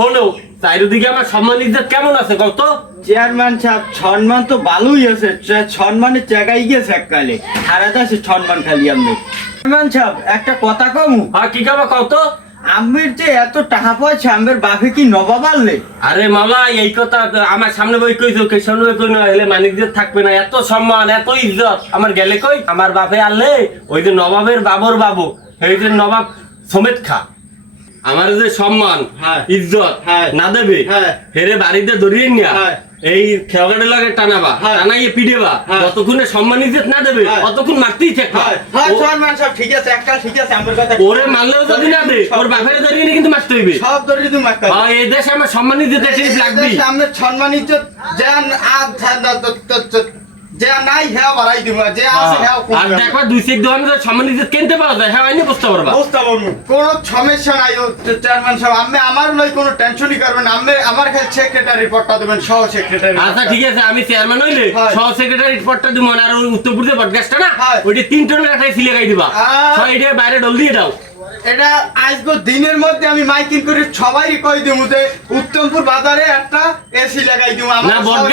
হলো চারিদিকে আমার সম্মান ইজ্জত কেমন আছে কত? চেয়ারম্যান সাহেব সম্মান তো ভালোই আছে, সম্মানের জায়গায় গিয়েছে এককালে হারাতে আছে সম্মান খালি আপনি। চেয়ারম্যান সাহেব একটা কথা কমু। হ্যাঁ কি কাবা কত? আমের যে এত টাকা পয়সা আমের বাপে কি নবাব আনলে? আরে মামা এই কথা আমার সামনে বই কইছো কে সামনে কই না হলে মানিকদের থাকবে না, এত সম্মান এত ইজ্জত আমার গেলে কই? আমার বাপে আনলে ওই যে নবাবের বাবর বাবু এই যে নবাব সমেত খা আমার যে সম্মান হ্যাঁ। ইজ্জত হ্যাঁ। না দেবে হ্যাঁ। হেরে বাড়িতে ধরিয়ে নিয়া হ্যাঁ। এই খেয়াঘাটের লাগে টানাবা হ্যাঁ। টানাইয়ে পিড়েবা হ্যাঁ। যতক্ষণে সম্মান ইজ্জত না দেবে হ্যাঁ। ততক্ষণ মারতেই থাকবা। হ্যাঁ চেয়ারম্যান সাহেব ঠিক আছে, এককাল ঠিক আছে আমার কথা। ওরে মারলেও যদি না দে ওর বাপের ধরিয়ে নিয়ে কিন্তু মারতে হইবে। সব ধরে তুমি মারতে হবে। এই দেশে আমার সম্মান ইজ্জত লাগবে। সামনে সম্মান ইজ্জত যেন যে নাই হ্যাঁ বাড়াই দিব, যে আছে হ্যাঁ আর দেখবা দুই সিট দোকানে সম্মান ইজ্জত কিনতে পাওয়া যায়, হ্যাঁ আইনে বুঝতে পারবা। বুঝতে পারবো কোনো সমস্যা নাই। চেয়ারম্যান সাহেব আমি আমার লই কোনো টেনশনই করবেন না, আমি আমার কাছে সেক্রেটারি রিপোর্টটা দেবেন, সহ সেক্রেটারি। আচ্ছা ঠিক আছে, আমি চেয়ারম্যান হইলে হ্যাঁ। সহ সেক্রেটারি রিপোর্টটা দিব। আর ওই উত্তরপুরে বটগাছটা না হ্যাঁ। ওইটা 3 টনের একটা সিলে গাই দিবা, এটা বাইরে ডল দিয়ে দাও। এটা আজকে দিনের মধ্যে আমি মাইকিং করে সবাই কই দিব যে উত্তমপুর বাজারে একটা এসি লাগাই দিব। না বটগাছ